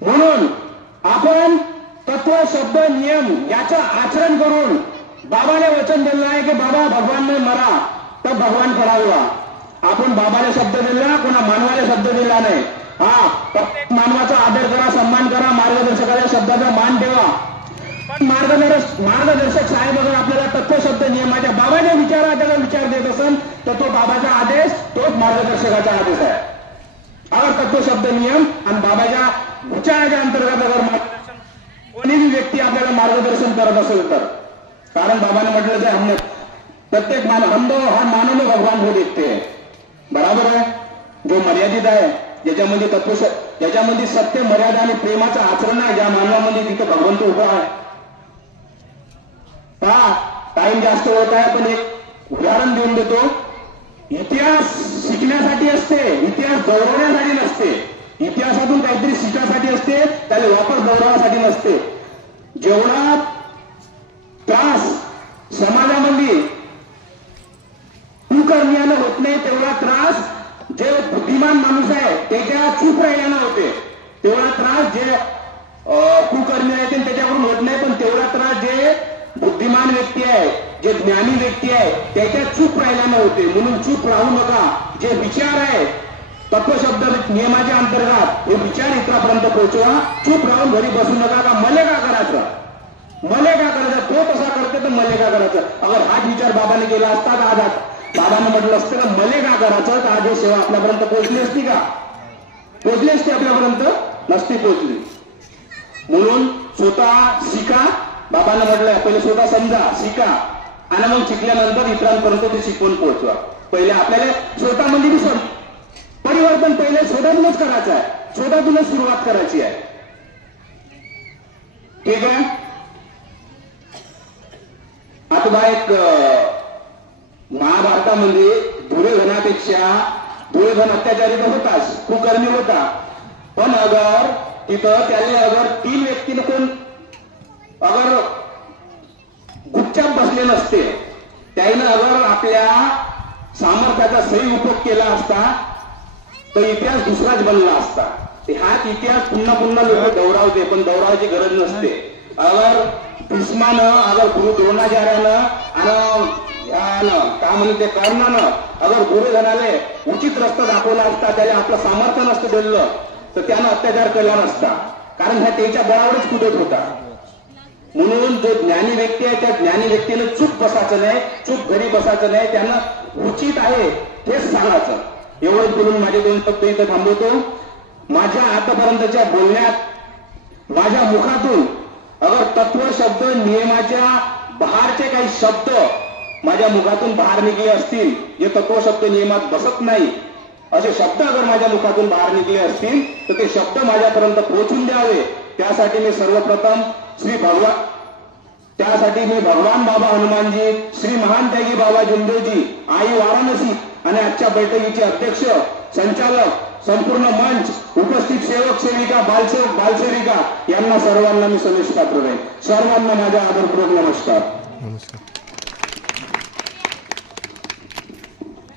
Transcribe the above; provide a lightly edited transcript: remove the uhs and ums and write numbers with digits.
म्हणून आपण तत्व शब्द नियम याचं आचरण करून बाबाने वचन दिलं आहे की बाबा भगवान मरा तर भगवान करावा. आपण बाबाने शब्द दिला, कोणा मानवाने शब्द दिला नाही. हा, प्रत्येक मानवाचा आदर करा, सन्मान करा, मार्गदर्शकाच्या शब्दाचा मान ठेवा. पण मार्गदर्शक साहेब अगर आपल्याला तत्व शब्द नियमाच्या बाबाच्या विचाराचा विचार देत असेल तर तो बाबाचा आदेश तोच मार्गदर्शकाचा आदेश आहे. अगर तत्व शब्द नियम आणि बाबाच्या विचाराच्या अंतर्गत अगर मार्गदर्शन कोणीही व्यक्ती आपल्याला मार्गदर्शन करत असेल तर, कारण बाबाने म्हटलं आहे हमने प्रत्येक हम दो हर मानव में भगवान हो देखते हैं. बराबर आहे. जो मर्यादित आहे, ज्याच्यामध्ये तत्व ज्याच्यामध्ये सत्य मर्यादा आणि प्रेमाचं आचरण आहे, ज्या मानवामध्ये तिथं भगवंत उभा आहे. पहा, टाइम जास्त होत आहे पण एक उदाहरण देऊन देतो. इतिहास शिकण्यासाठी असते, इतिहास दौरवण्यासाठी नसते. इतिहासातून काहीतरी शिकण्यासाठी असते, त्याला वापस दौरवण्यासाठी नसते. जेवढा त्रास समाजामध्ये कुकर्मियानं होत नाही तेवढा त्रास जे बुद्धिमान माणूस आहे त्याच्या चूक राहिल्यानं होते. तेवढा त्रास जे कुकर्मी आहे त्याच्याकडून होत नाही, पण तेवढा त्रास जे बुद्धिमान व्यक्ती आहे, जे ज्ञानी व्यक्ती आहे त्याच्या चूक राहिल्यानं होते. म्हणून चूक राहू नका. जे विचार आहे तत्वशब्द नियमाच्या अंतर्गत हे विचार इतरापर्यंत पोहोचवा. चूप राहून घरी बसू नका का मले का करायचं, मले का करायचं, तो तसा करते तर मले का करायचं. अगर हाच विचार बाबाने केला असता तर आज बाबांना म्हटलं असतं का मले का करायचं, तर आज हे सेवा आपल्यापर्यंत पोहोचली असती का? पोहोचली असती आपल्यापर्यंत? नसती पोहोचली. म्हणून स्वतः शिका. बाबांना म्हटलं पहिले स्वतः समजा, शिका आणि मग शिकल्यानंतर इतरांपर्यंत ते शिकवून पोहोचवा. पहिले आपल्याला स्वतःमध्ये परिवर्तन पहिले स्वतःतूनच करायचं आहे, स्वतःतूनच सुरुवात करायची आहे. ठीक आहे. आता एक महाभारतामध्ये दुर्योधन अत्याचारी तर होताच, कुकर्मी होता. पण अगर तिथं त्याने अगर 3 व्यक्तीने कोण अगर गुपचाप बसले नसते, त्याने अगर आपल्या सामर्थ्याचा सही उपयोग केला असता तर इतिहास दुसराच बनला असता. हाच इतिहास पुन्हा पुन्हा लोक दौरावते, पण दौरावायची गरज नसते. अगर भीष्मानं, अगर गुरु द्रोणाचार्यानं आणि काय म्हणते कर्णानं अगर दुर्योधनाले उचित रस्ता दाखवला असता, त्याला आपलं सामर्थ्य नसतं दिलं तर त्यानं अत्याचार केला नसता. कारण ह्या त्याच्या बळावरच कुदत होता. म्हणून जो ज्ञानी व्यक्ती आहे त्या ज्ञानी व्यक्तीनं चूक बसायचं नाही, चूक घरी बसायचं नाही. त्यांना उचित आहे हेच सांगायचं. एवढंच बोलून माझे 2 शब्द इथं थांबवतो. माझ्या आतापर्यंतच्या बोलण्यात माझ्या मुखातून अगर तत्व शब्द नियमाच्या बाहेरचे काही शब्द माझ्या मुखातून बाहेर निघले असतील, जे तत्व शब्द नियमात बसत नाही असे शब्द अगर माझ्या मुखातून बाहेर निघले असतील तर ते शब्द माझ्यापर्यंत पोहोचून द्यावे. त्यासाठी मी सर्वप्रथम त्यासाठी मी भगवान बाबा हनुमानजी, श्री महान त्यागी बाबा जुमदेवजी, आई वाराणसी आणि आजच्या बैठकीचे अध्यक्ष, संचालक, संपूर्ण मंच, उपस्थित सेवक सेविका, बालसेवक बालसेविका यांना सर्वांना मी समेश पात्र आहे. सर्वांना माझा आदरपूर्वक नमस्कार.